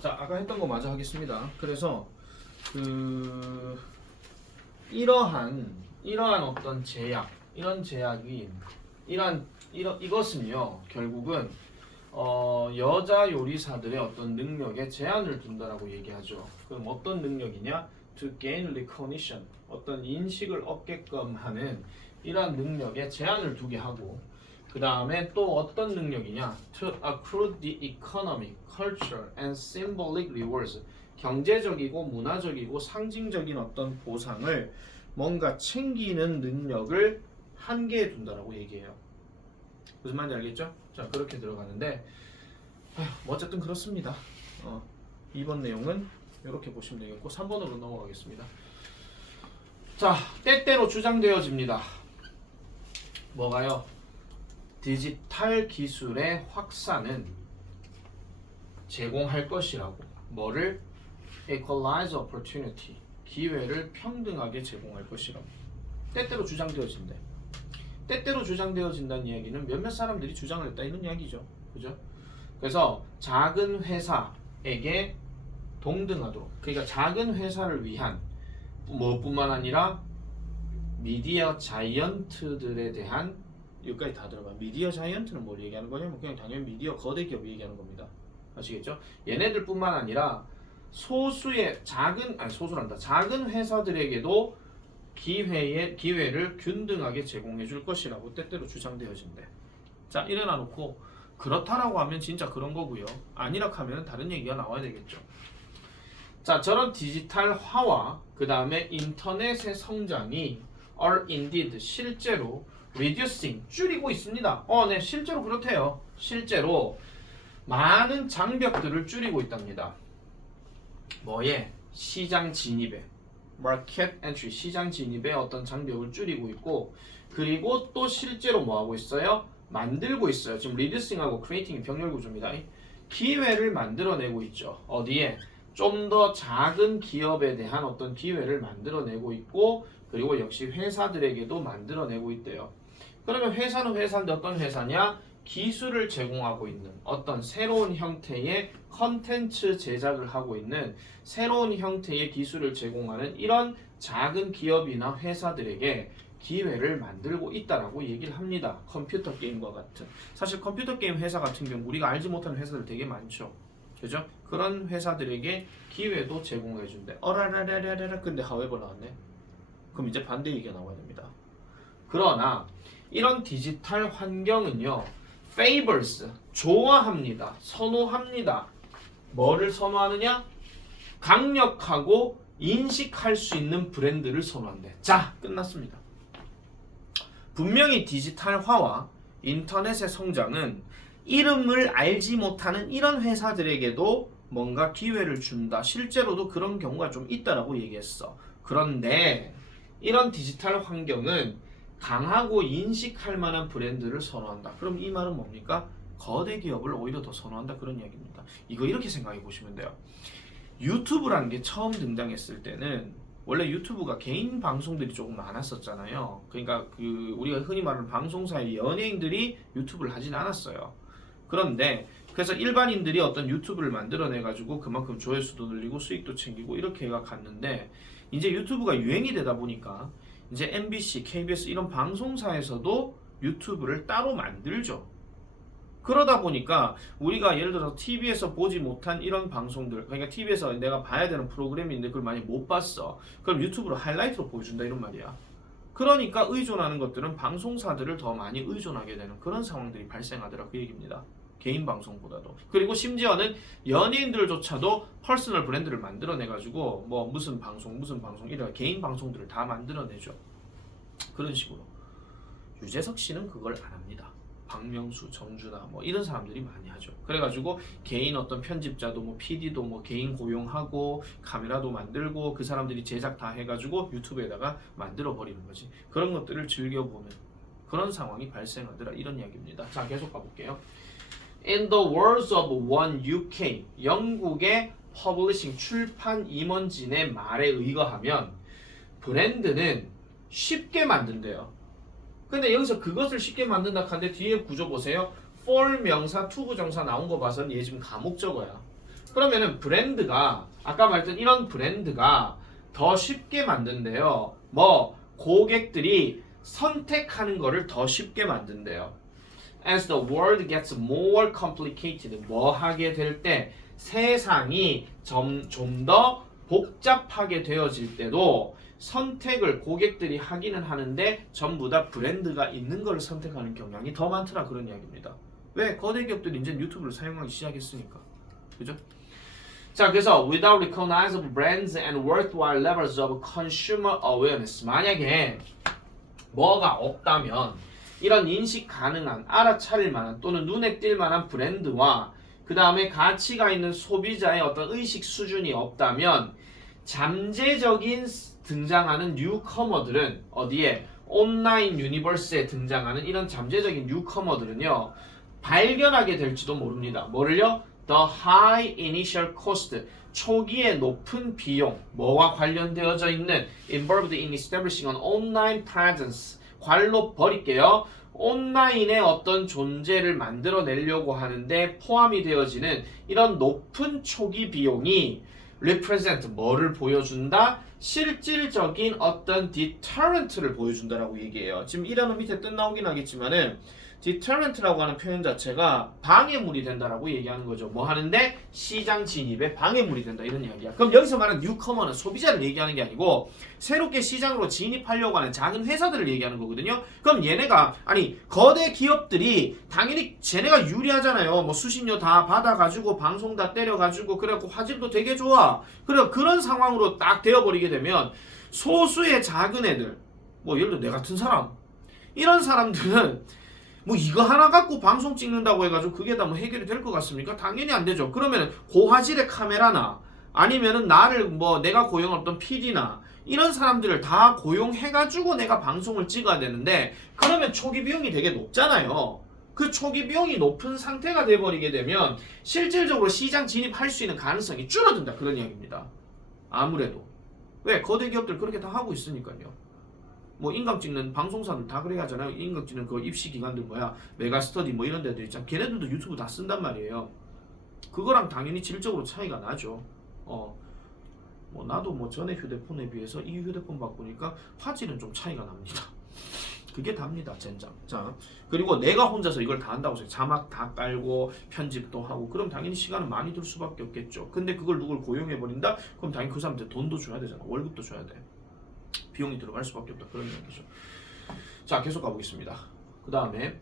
자, 아까 했던 거 마저 하겠습니다. 그래서 이러한 어떤 제약, 이런 제약이 이것은요 결국은 여자 요리사들의 어떤 능력에 제한을 둔다라고 얘기하죠. 그럼 어떤 능력이냐? To gain recognition, 어떤 인식을 얻게끔 하는 이러한 능력에 제한을 두게 하고, 그 다음에 또 어떤 능력이냐? To accrue the economic, cultural, and symbolic rewards, 경제적이고 문화적이고 상징적인 어떤 보상을 뭔가 챙기는 능력을 한계에 둔다라고 얘기해요. 무슨 말인지 알겠죠? 자, 그렇게 들어가는데 뭐 어쨌든 그렇습니다. 2번 내용은 이렇게 보시면 되겠고 3번으로 넘어가겠습니다. 자, 때때로 주장되어집니다. 뭐가요? 디지털 기술의 확산은 제공할 것이라고. 뭐를? Equalize opportunity, 기회를 평등하게 제공할 것이라고. 때때로 주장되어진대. 때때로 주장되어진다는 이야기는 몇몇 사람들이 주장을 했다 이런 이야기죠. 그죠? 그래서 작은 회사에게 동등하도록, 그러니까 작은 회사를 위한 뭐뿐만 아니라 미디어 자이언트들에 대한, 여기까지 다 들어가. 미디어 자이언트는 뭘 얘기하는 거냐면 그냥 당연히 미디어 거대 기업 얘기하는 겁니다. 아시겠죠? 얘네들뿐만 아니라 소수의 작은 회사들에게도 기회를 균등하게 제공해 줄 것이라고 때때로 주장되어진대. 자, 이래놔 놓고 그렇다라고 하면 진짜 그런 거고요. 아니라 하면 다른 얘기가 나와야 되겠죠. 자, 저런 디지털화와 그 다음에 인터넷의 성장이 are indeed, 실제로 reducing, 줄이고 있습니다. 네, 실제로 그렇대요. 실제로 많은 장벽들을 줄이고 있답니다. 뭐에? 시장 진입에. 마켓 엔트리, 시장 진입에 어떤 장벽을 줄이고 있고, 그리고 또 실제로 뭐 하고 있어요? 만들고 있어요. 지금 리듀싱하고 크리에이팅이 병렬 구조입니다. 기회를 만들어내고 있죠. 어디에? 좀 더 작은 기업에 대한 어떤 기회를 만들어내고 있고, 그리고 역시 회사들에게도 만들어내고 있대요. 그러면 회사는 회사인데 어떤 회사냐? 기술을 제공하고 있는 어떤 새로운 형태의 컨텐츠 제작을 하고 있는 새로운 형태의 기술을 제공하는 이런 작은 기업이나 회사들에게 기회를 만들고 있다라고 얘기를 합니다. 컴퓨터 게임과 같은. 사실 컴퓨터 게임 회사 같은 경우 우리가 알지 못하는 회사들 되게 많죠. 그죠? 그런 회사들에게 기회도 제공해 준대. 어라라라라라. 근데 however 나왔네. 그럼 이제 반대 얘기가 나와야 됩니다. 그러나 이런 디지털 환경은요, favors, 좋아합니다. 선호합니다. 뭐를 선호하느냐? 강력하고 인식할 수 있는 브랜드를 선호한대. 자, 끝났습니다. 분명히 디지털화와 인터넷의 성장은 이름을 알지 못하는 이런 회사들에게도 뭔가 기회를 준다. 실제로도 그런 경우가 좀 있다라고 얘기했어. 그런데 이런 디지털 환경은 강하고 인식할 만한 브랜드를 선호한다. 그럼 이 말은 뭡니까? 거대 기업을 오히려 더 선호한다, 그런 이야기입니다. 이거 이렇게 생각해 보시면 돼요. 유튜브라는 게 처음 등장했을 때는 원래 유튜브가 개인 방송들이 조금 많았었잖아요. 그러니까 우리가 흔히 말하는 방송사의 연예인들이 유튜브를 하진 않았어요. 그런데 그래서 일반인들이 어떤 유튜브를 만들어내 가지고 그만큼 조회수도 늘리고 수익도 챙기고 이렇게 해가 갔는데, 이제 유튜브가 유행이 되다 보니까 이제 MBC, KBS 이런 방송사에서도 유튜브를 따로 만들죠. 그러다 보니까 우리가 예를 들어서 TV에서 보지 못한 이런 방송들, 그러니까 TV에서 내가 봐야 되는 프로그램이 있는데 그걸 많이 못 봤어. 그럼 유튜브로 하이라이트로 보여준다 이런 말이야. 그러니까 의존하는 것들은 방송사들을 더 많이 의존하게 되는 그런 상황들이 발생하더라, 그 얘기입니다. 개인 방송보다도. 그리고 심지어는 연예인들조차도 퍼스널 브랜드를 만들어내가지고 뭐 무슨 방송 이런 개인 방송들을 다 만들어내죠. 그런 식으로. 유재석 씨는 그걸 안 합니다. 박명수, 정준하 뭐 이런 사람들이 많이 하죠. 그래가지고 개인 어떤 편집자도 뭐 PD도 뭐 개인 고용하고 카메라도 만들고 그 사람들이 제작 다 해가지고 유튜브에다가 만들어 버리는 거지. 그런 것들을 즐겨보는 그런 상황이 발생하더라, 이런 이야기입니다. 자, 계속 가볼게요. In the words of one UK, 영국의 퍼블리싱 출판 임원진의 말에 의거하면 브랜드는 쉽게 만든대요. 근데 여기서 그것을 쉽게 만든다 하는데 뒤에 구조 보세요. for 명사, to 부정사 나온 거 봐서는 얘 지금 가목적어야. 그러면은 브랜드가 아까 말했던 이런 브랜드가 더 쉽게 만든대요. 뭐 고객들이 선택하는 거를 더 쉽게 만든대요. As the world gets more complicated, 뭐 하게 될 때 세상이 좀 더 복잡하게 되어질 때도 선택을 고객들이 하기는 하는데 전부 다 브랜드가 있는 걸 선택하는 경향이 더 많더라 그런 이야기입니다. 왜? 거대 기업들이 이제 유튜브를 사용하기 시작했으니까. 그죠? 자, 그래서 without recognizable brands and worthwhile levels of consumer awareness. 만약에 뭐가 없다면 이런 인식 가능한, 알아차릴 만한 또는 눈에 띌 만한 브랜드와 그 다음에 가치가 있는 소비자의 어떤 의식 수준이 없다면 잠재적인 등장하는 뉴커머들은 어디에? 온라인 유니버스에 등장하는 이런 잠재적인 뉴커머들은요 발견하게 될지도 모릅니다. 뭐를요? The high initial cost, 초기의 높은 비용, 뭐와 관련되어져 있는 involved in establishing an online presence, 괄로 버릴게요. 온라인의 어떤 존재를 만들어내려고 하는데 포함이 되어지는 이런 높은 초기 비용이 represent, 뭐를 보여준다? 실질적인 어떤 deterrent를 보여준다라고 얘기해요. 지금 이 단어 밑에 뜻 나오긴 하겠지만은 deterrent라고 하는 표현 자체가 방해물이 된다라고 얘기하는 거죠. 뭐 하는데? 시장 진입에 방해물이 된다 이런 이야기야. 그럼 여기서 말하는 뉴커머는 소비자를 얘기하는 게 아니고 새롭게 시장으로 진입하려고 하는 작은 회사들을 얘기하는 거거든요. 그럼 얘네가 아니 거대 기업들이 당연히 쟤네가 유리하잖아요. 뭐 수신료 다 받아가지고 방송 다 때려가지고 그래갖고 화질도 되게 좋아. 그래 그런 상황으로 딱 되어버리게 되면 소수의 작은 애들 뭐 예를 들어 내 같은 사람 이런 사람들은 뭐 이거 하나 갖고 방송 찍는다고 해가지고 그게 다 뭐 해결이 될 것 같습니까? 당연히 안 되죠. 그러면 고화질의 카메라나 아니면은 나를 뭐 내가 고용한 어떤 PD나 이런 사람들을 다 고용해가지고 내가 방송을 찍어야 되는데 그러면 초기 비용이 되게 높잖아요. 그 초기 비용이 높은 상태가 돼버리게 되면 실질적으로 시장 진입할 수 있는 가능성이 줄어든다 그런 이야기입니다. 아무래도 왜? 거대 기업들 그렇게 다 하고 있으니까요. 뭐 인강 찍는 방송사들 다 그래 하잖아요. 인강 찍는 그 입시 기관들 뭐야 메가스터디 뭐 이런 데들 있잖아. 걔네들도 유튜브 다 쓴단 말이에요. 그거랑 당연히 질적으로 차이가 나죠. 뭐 나도 뭐 전에 휴대폰에 비해서 이 휴대폰 바꾸니까 화질은 좀 차이가 납니다. 그게 답니다. 젠장. 자, 그리고 내가 혼자서 이걸 다 한다고 해서 자막 다 깔고 편집도 하고 그럼 당연히 시간은 많이 들 수밖에 없겠죠. 근데 그걸 누굴 고용해버린다? 그럼 당연히 그 사람한테 돈도 줘야 되잖아. 월급도 줘야 돼. 비용이 들어갈 수밖에 없다 그런 얘기죠. 자 계속 가보겠습니다. 그 다음에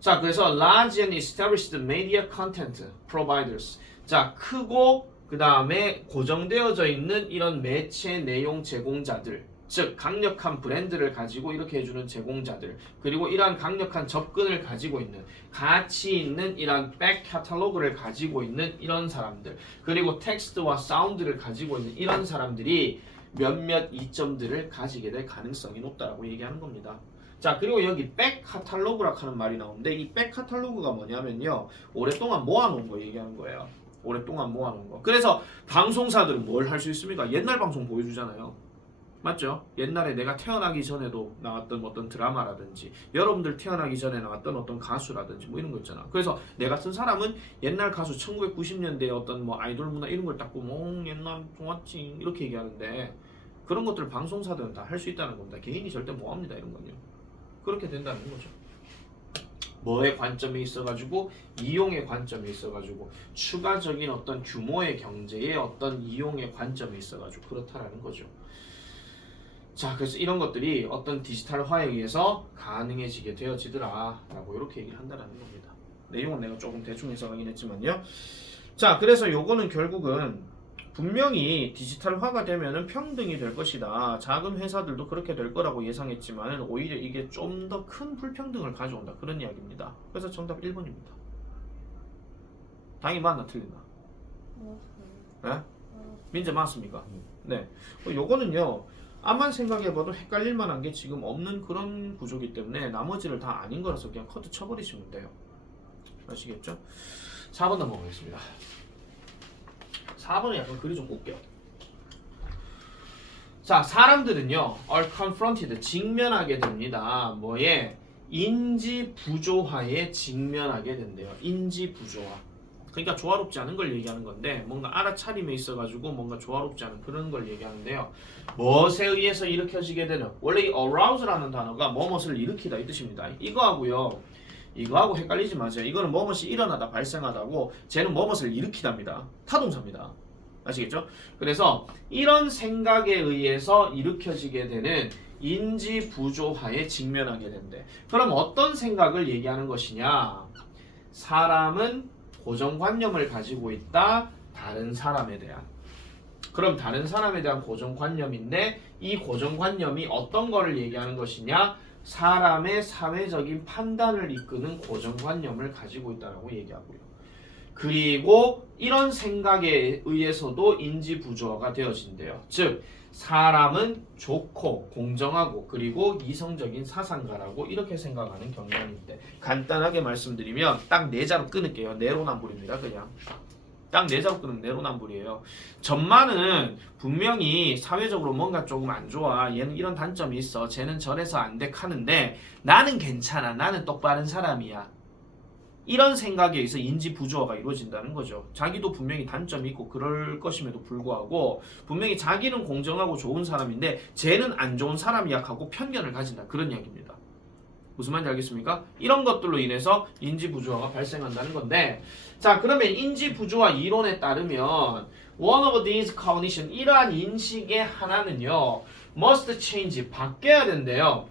자 그래서 large and established media content providers 자 크고 그 다음에 고정되어져 있는 이런 매체 내용 제공자들 즉 강력한 브랜드를 가지고 이렇게 해주는 제공자들 그리고 이러한 강력한 접근을 가지고 있는 가치 있는 이러한 백 카탈로그를 가지고 있는 이런 사람들 그리고 텍스트와 사운드를 가지고 있는 이런 사람들이 몇몇 이점들을 가지게 될 가능성이 높다라고 얘기하는 겁니다. 자 그리고 여기 백 카탈로그라고 하는 말이 나오는데 이 백 카탈로그가 뭐냐면요 오랫동안 모아놓은 거 얘기하는 거예요. 오랫동안 모아놓은 거. 그래서 방송사들은 뭘 할 수 있습니까? 옛날 방송 보여주잖아요. 맞죠? 옛날에 내가 태어나기 전에도 나왔던 어떤 드라마라든지 여러분들 태어나기 전에 나왔던 어떤 가수라든지 뭐 이런 거 있잖아. 그래서 내 같은 사람은 옛날 가수 1990년대 어떤 뭐 아이돌 문화 이런 걸 딱 보면 옛날 좋았지 이렇게 얘기하는데 그런 것들 방송사들은 다 할 수 있다는 겁니다. 개인이 절대 못 합니다. 이런 건요. 그렇게 된다는 거죠. 뭐의 관점에 있어가지고 이용의 관점에 있어가지고 추가적인 어떤 규모의 경제의 어떤 이용의 관점에 있어가지고 그렇다라는 거죠. 자 그래서 이런 것들이 어떤 디지털화에 의해서 가능해지게 되어지더라 라고 이렇게 얘기를 한다는 겁니다. 내용은 내가 조금 대충 해석하긴 했지만요. 자 그래서 요거는 결국은 분명히 디지털화가 되면은 평등이 될 것이다. 작은 회사들도 그렇게 될 거라고 예상했지만 오히려 이게 좀 더 큰 불평등을 가져온다 그런 이야기입니다. 그래서 정답 1번입니다. 당연히 맞나 틀리나? 네? 민재 맞습니까? 네. 요거는요 암만 생각해봐도 헷갈릴 만한 게 지금 없는 그런 구조기 때문에 나머지를 다 아닌 거라서 그냥 커트 쳐버리시면 돼요. 아시겠죠? 4번 넘어가겠습니다. 4번은 약간 글이 좀 웃겨. 자, 사람들은요, are confronted, 직면하게 됩니다. 뭐에? 인지 부조화에 직면하게 된대요. 인지 부조화. 그러니까 조화롭지 않은 걸 얘기하는 건데 뭔가 알아차림에 있어가지고 뭔가 조화롭지 않은 그런 걸 얘기하는데요. 무엇에 의해서 일으켜지게 되는 원래 이 arouse라는 단어가 뭐뭇을 일으키다 이 뜻입니다. 이거하고요. 이거하고 헷갈리지 마세요. 이거는 뭐뭇이 일어나다 발생하다고 쟤는 뭐뭇을 일으키답니다. 타동사입니다. 아시겠죠? 그래서 이런 생각에 의해서 일으켜지게 되는 인지 부조화에 직면하게 된대. 그럼 어떤 생각을 얘기하는 것이냐? 사람은 고정관념을 가지고 있다. 다른 사람에 대한. 그럼 다른 사람에 대한 고정관념인데 이 고정관념이 어떤 거를 얘기하는 것이냐? 사람의 사회적인 판단을 이끄는 고정관념을 가지고 있다라고 얘기하고요. 그리고 이런 생각에 의해서도 인지부조화가 되어진대요. 즉 사람은 좋고 공정하고 그리고 이성적인 사상가라고 이렇게 생각하는 경향인데 간단하게 말씀드리면 딱 네 자로 끊을게요. 내로남불입니다. 그냥 딱 네 자로 끊으면 내로남불이에요. 전마는 분명히 사회적으로 뭔가 조금 안 좋아. 얘는 이런 단점이 있어. 쟤는 저래서 안 돼 하는데 나는 괜찮아. 나는 똑바른 사람이야. 이런 생각에 의해서 인지 부조화가 이루어진다는 거죠. 자기도 분명히 단점이 있고 그럴 것임에도 불구하고 분명히 자기는 공정하고 좋은 사람인데 쟤는 안 좋은 사람이야 하고 편견을 가진다. 그런 이야기입니다. 무슨 말인지 알겠습니까? 이런 것들로 인해서 인지 부조화가 발생한다는 건데 자 그러면 인지 부조화 이론에 따르면 one of these cognition 이러한 인식의 하나는요 must change 바뀌어야 된대요.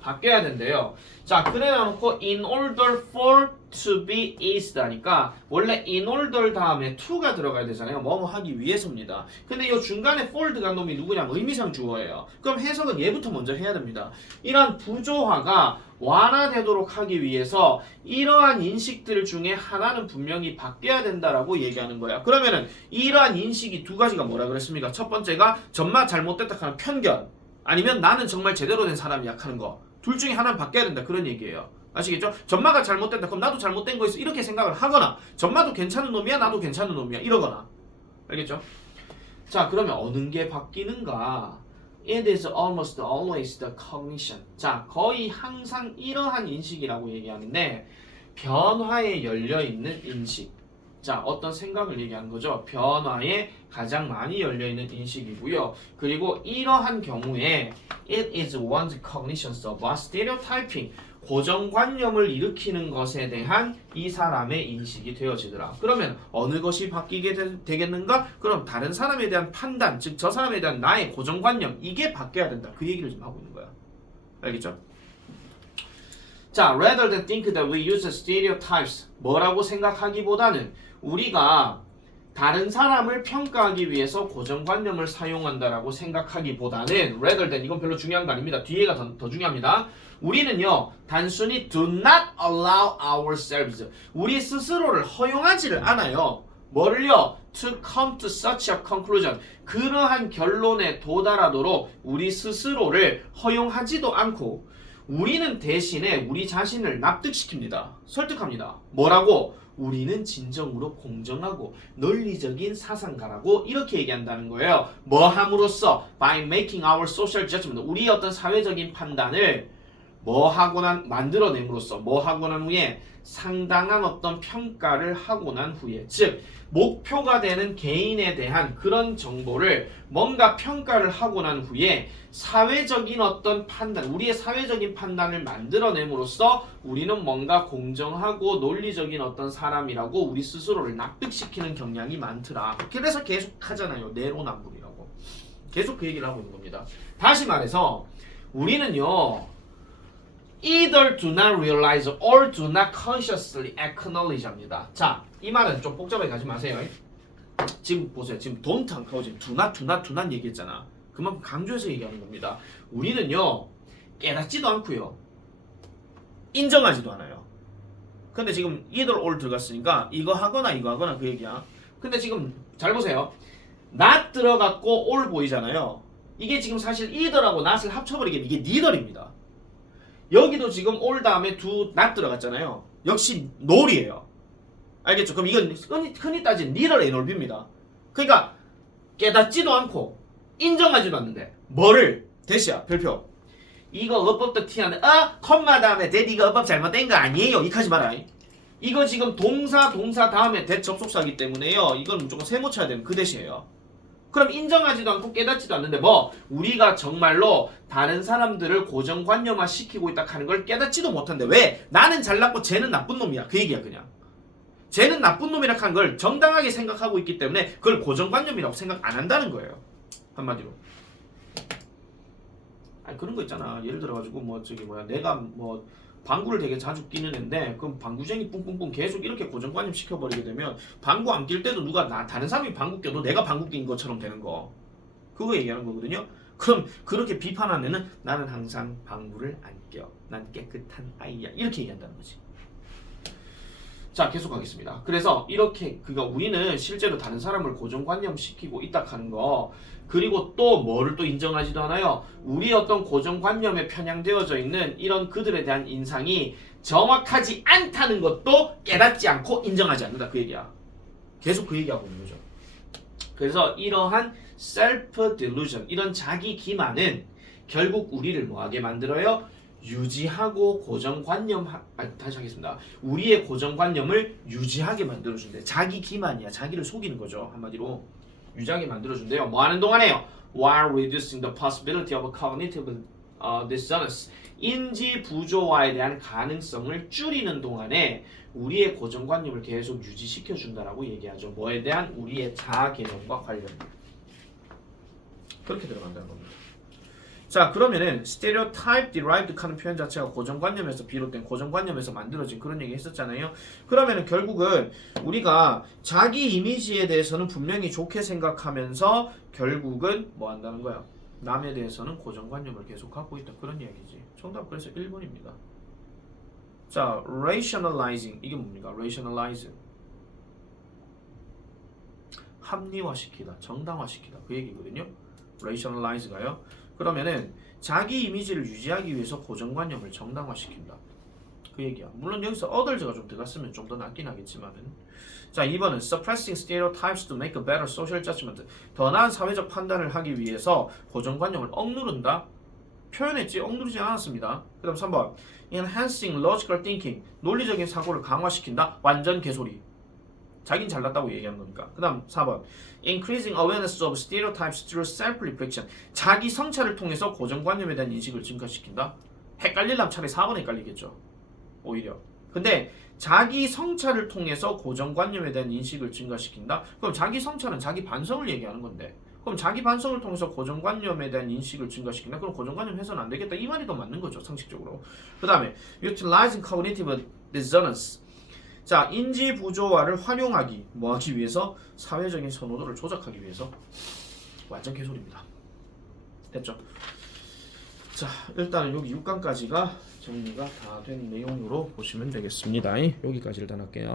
바뀌어야 된대요. 자, 그래 놓고 in order for to be is 하니까 원래 in order 다음에 to가 들어가야 되잖아요. 뭐뭐 하기 위해서입니다. 근데 이 중간에 for 들어간 놈이 누구냐면 의미상 주어예요. 그럼 해석은 얘부터 먼저 해야 됩니다. 이러한 부조화가 완화되도록 하기 위해서 이러한 인식들 중에 하나는 분명히 바뀌어야 된다라고 얘기하는 거야. 그러면은 이러한 인식이 두 가지가 뭐라 그랬습니까? 첫 번째가 전마 잘못됐다 하는 편견 아니면 나는 정말 제대로 된 사람이야 하는 거. 둘 중에 하나는 바뀌어야 된다 그런 얘기예요. 아시겠죠? 전마가 잘못됐다 그럼 나도 잘못된 거 있어 이렇게 생각을 하거나 전마도 괜찮은 놈이야 나도 괜찮은 놈이야 이러거나 알겠죠? 자 그러면 어느 게 바뀌는가? It is almost always the cognition. 자 거의 항상 이러한 인식이라고 얘기하는데 변화에 열려있는 인식. 자 어떤 생각을 얘기하는 거죠. 변화에 가장 많이 열려있는 인식이고요. 그리고 이러한 경우에 it is one's cognitions of stereotyping 고정관념을 일으키는 것에 대한 이 사람의 인식이 되어지더라. 그러면 어느 것이 바뀌게 되겠는가? 그럼 다른 사람에 대한 판단, 즉 저 사람에 대한 나의 고정관념 이게 바뀌어야 된다. 그 얘기를 지금 하고 있는 거야. 알겠죠? 자, rather than think that we use stereotypes 뭐라고 생각하기보다는 우리가 다른 사람을 평가하기 위해서 고정관념을 사용한다라고 생각하기보다는 rather than 이건 별로 중요한 거 아닙니다. 뒤에가 더 중요합니다. 우리는요 단순히 do not allow ourselves 우리 스스로를 허용하지를 않아요. 뭐를요? to come to such a conclusion 그러한 결론에 도달하도록 우리 스스로를 허용하지도 않고 우리는 대신에 우리 자신을 납득시킵니다. 설득합니다. 뭐라고? 우리는 진정으로 공정하고 논리적인 사상가라고 이렇게 얘기한다는 거예요. 뭐 함으로써? By making our social judgment 우리의 어떤 사회적인 판단을 뭐 하고 만들어냄으로써 뭐 하고 난 후에 상당한 어떤 평가를 하고 난 후에 즉 목표가 되는 개인에 대한 그런 정보를 뭔가 평가를 하고 난 후에 사회적인 어떤 판단 우리의 사회적인 판단을 만들어냄으로써 우리는 뭔가 공정하고 논리적인 어떤 사람이라고 우리 스스로를 납득시키는 경향이 많더라. 그래서 계속 하잖아요. 내로남불이라고 계속 그 얘기를 하고 있는 겁니다. 다시 말해서 우리는요 either do not realize or do not consciously acknowledge 합니다. 자, 이 말은 좀 복잡하게 가지 마세요. 지금 보세요. 지금 don't 하고 지금 do not 얘기했잖아. 그만큼 강조해서 얘기하는 겁니다. 우리는요 깨닫지도 않고요 인정하지도 않아요. 근데 지금 either or 들어갔으니까 이거 하거나 그 얘기야. 근데 지금 잘 보세요. not 들어갔고 or 보이잖아요. 이게 지금 사실 either하고 not을 합쳐버리게 이게 neither입니다. 여기도 지금 all 다음에 do not 들어갔잖아요. 역시 nol이에요. 알겠죠? 그럼 이건 흔히 따진 neither A nor B입니다. 그러니까 깨닫지도 않고 인정하지도 않는데 뭐를? 대시야 별표 이거 어법도 티하는 컴마 다음에 that 이거 어법 잘못된 거 아니에요. 이까지 말아. 이거 지금 동사 다음에 대접속사이기 때문에요. 이건 무조건 세모 쳐야 되는 그 대시예요. 그럼 인정하지도 않고 깨닫지도 않는데 뭐 우리가 정말로 다른 사람들을 고정관념화 시키고 있다 하는 걸 깨닫지도 못한데 왜? 나는 잘났고 쟤는 나쁜 놈이야. 그 얘기야 그냥. 쟤는 나쁜 놈이라 한 걸 정당하게 생각하고 있기 때문에 그걸 고정관념이라고 생각 안 한다는 거예요. 한마디로. 아니 그런 거 있잖아. 예를 들어가지고 뭐 저기 뭐야 내가 뭐 방구를 되게 자주 끼는 애인데 그럼 방구쟁이 뿡뿡뿡 계속 이렇게 고정관념 시켜버리게 되면 방구 안 낄 때도 누가 다른 사람이 방구 껴도 내가 방구 낀 것처럼 되는 거 그거 얘기하는 거거든요. 그럼 그렇게 비판하는 애는 나는 항상 방구를 안 껴. 난 깨끗한 아이야. 이렇게 얘기한다는 거지. 자 계속 하겠습니다. 그래서 이렇게 우리는 실제로 다른 사람을 고정관념 시키고 있다 하는 거 그리고 또 뭐를 또 인정하지도 않아요. 우리 어떤 고정관념에 편향되어져 있는 이런 그들에 대한 인상이 정확하지 않다는 것도 깨닫지 않고 인정하지 않는다 그 얘기야. 계속 그 얘기하고 있는 거죠. 그래서 이러한 self delusion 이런 자기 기만은 결국 우리를 뭐하게 만들어요? 유지하고 고정관념 다시 하겠습니다. 우리의 고정관념을 유지하게 만들어준대. 자기 기만이야. 자기를 속이는 거죠. 한마디로 유지하게 만들어준대요. 뭐 하는 동안에요? While reducing the possibility of cognitive dissonance 인지 부조화에 대한 가능성을 줄이는 동안에 우리의 고정관념을 계속 유지시켜 준다라고 얘기하죠. 뭐에 대한? 우리의 자아 개념과 관련. 그렇게 들어간다는 겁니다. 자 그러면은 stereotype derived 하는 표현 자체가 고정관념에서 비롯된 고정관념에서 만들어진 그런 얘기 했었잖아요. 그러면은 결국은 우리가 자기 이미지에 대해서는 분명히 좋게 생각하면서 결국은 뭐 한다는 거야? 남에 대해서는 고정관념을 계속 갖고 있다 그런 이야기지. 정답 그래서 1번입니다. 자 rationalizing 이게 뭡니까? rationalize 합리화시키다, 정당화시키다 그 얘기거든요. rationalize가요. 그러면은 자기 이미지를 유지하기 위해서 고정관념을 정당화시킨다 그 얘기야. 물론 여기서 others가 좀 들어갔으면 좀 더 낫긴 하겠지만은. 자 2번은 suppressing stereotypes to make a better social judgment 더 나은 사회적 판단을 하기 위해서 고정관념을 억누른다 표현했지 억누르지 않았습니다. 그 다음 3번 enhancing logical thinking 논리적인 사고를 강화시킨다 완전 개소리. 자긴 잘났다고 얘기하는 거니까. 그 다음 4번 Increasing awareness of stereotypes through self-reflection 자기 성찰을 통해서 고정관념에 대한 인식을 증가시킨다. 헷갈리려면 차라리 4번에 헷갈리겠죠. 오히려. 근데 자기 성찰을 통해서 고정관념에 대한 인식을 증가시킨다. 그럼 자기 성찰은 자기 반성을 얘기하는 건데 그럼 자기 반성을 통해서 고정관념에 대한 인식을 증가시킨다. 그럼 고정관념 해서는 안 되겠다. 이 말이 더 맞는 거죠. 상식적으로. 그 다음에 Utilizing cognitive dissonance 자, 인지 부조화를 활용하기, 뭐 하기 위해서? 사회적인 선호도를 조작하기 위해서. 완전 개소리입니다. 됐죠? 자, 일단은 여기 6강까지가 정리가 다 된 내용으로 보시면 되겠습니다. 여기까지 일단 할게요.